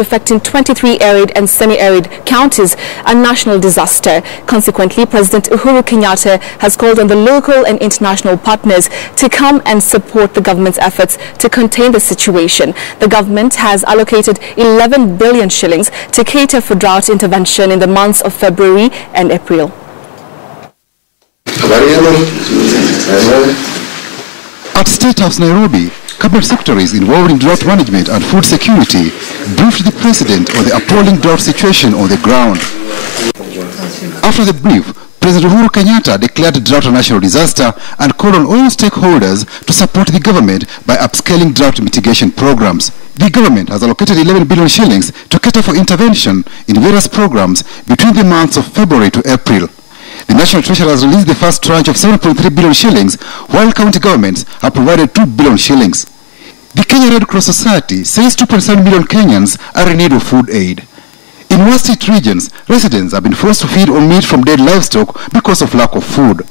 affecting 23 arid and semi-arid counties a national disaster. Consequently, President Uhuru Kenyatta has called on the local and international partners to come and support the government's efforts to contain the situation. The government has allocated 11 billion shillings to cater for drought intervention in the months of February and April. At State House, Nairobi, cabinet secretaries involved in drought management and food security briefed the president on the appalling drought situation on the ground. After the brief, President Uhuru Kenyatta declared drought a national disaster and called on all stakeholders to support the government by upscaling drought mitigation programs. The government has allocated 11 billion shillings to cater for intervention in various programs between the months of February to April. The National Treasury has released the first tranche of 7.3 billion shillings, while county governments have provided 2 billion shillings. The Kenya Red Cross Society says 2.7 million Kenyans are in need of food aid. In worst hit regions, residents have been forced to feed on meat from dead livestock because of lack of food.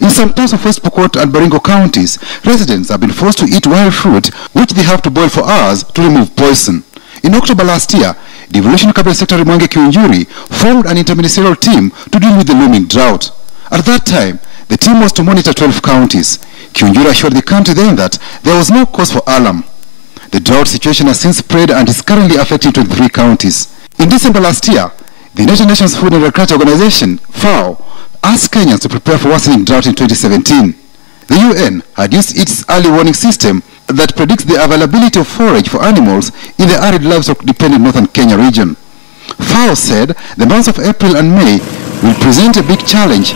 In some towns of West Pokot and Baringo counties, residents have been forced to eat wild fruit, which they have to boil for hours to remove poison. In October last year, Devolution Cabinet Secretary Kiunjuri formed an interministerial team to deal with the looming drought. At that time, the team was to monitor 12 counties. Kiunjuri assured the country then that there was no cause for alarm. The drought situation has since spread and is currently affecting 23 counties. In December last year, the United Nations Food and Agriculture Organization, FAO, asked Kenyans to prepare for worsening drought in 2017. The UN had used its early warning system that predicts the availability of forage for animals in the arid livestock-dependent northern Kenya region. FAO said the months of April and May will present a big challenge